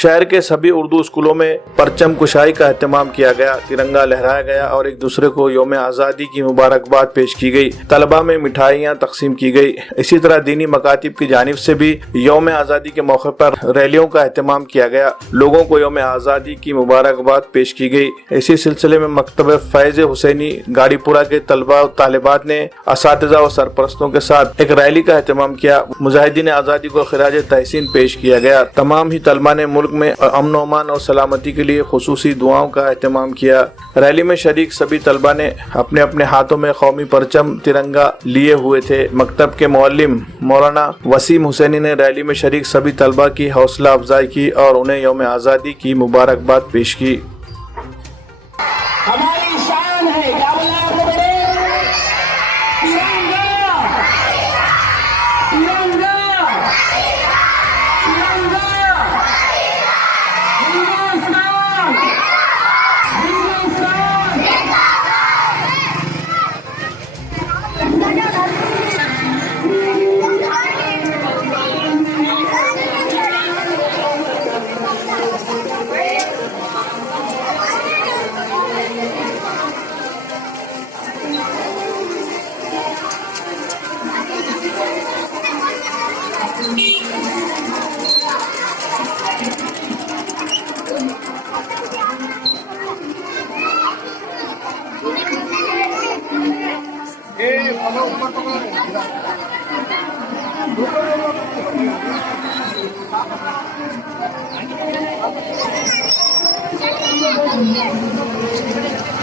शहर के सभी उर्दू स्कूलों में परचम कुशाई का एहतमाम किया गया, तिरंगा लहराया गया और एक दूसरे को यौम आज़ादी की मुबारकबाद पेश की गई। तलबा में मिठाइयाँ तकसीम की गई। इसी तरह दीनी मकातिब की जानिब से भी यौम आज़ादी के मौके पर रैलियों का एहतमाम किया गया, लोगों को यौम आज़ादी की मुबारकबाद पेश की गई। इसी सिलसिले में मकतब फैज़ हुसैनी गाड़ीपुरा के तलबा और तालिबात ने असातिज़ा और सरपरस्तों के साथ एक रैली का एहतमाम किया। मुजाहिदीन आज़ादी को खिराज तहसीन पेश किया गया। तमाम ही तलबा ने मुल्क में अमन अमान और सलामती के लिए खुसूसी दुआओं का एहतमाम किया। रैली में शरीक सभी तलबा ने अपने अपने हाथों में कौमी परचम तिरंगा लिए हुए थे। मकतब के मुअल्लिम मौलाना वसीम हुसैनी ने रैली में शरीक सभी तलबा की हौसला अफजाई की और उन्हें यौम आज़ादी की मुबारकबाद पेश की। हमारी शान है, क्या बोला आपने बड़े? तिरंगा, तिरंगा, तिरंगा, हिंदुस्तान, Thank you.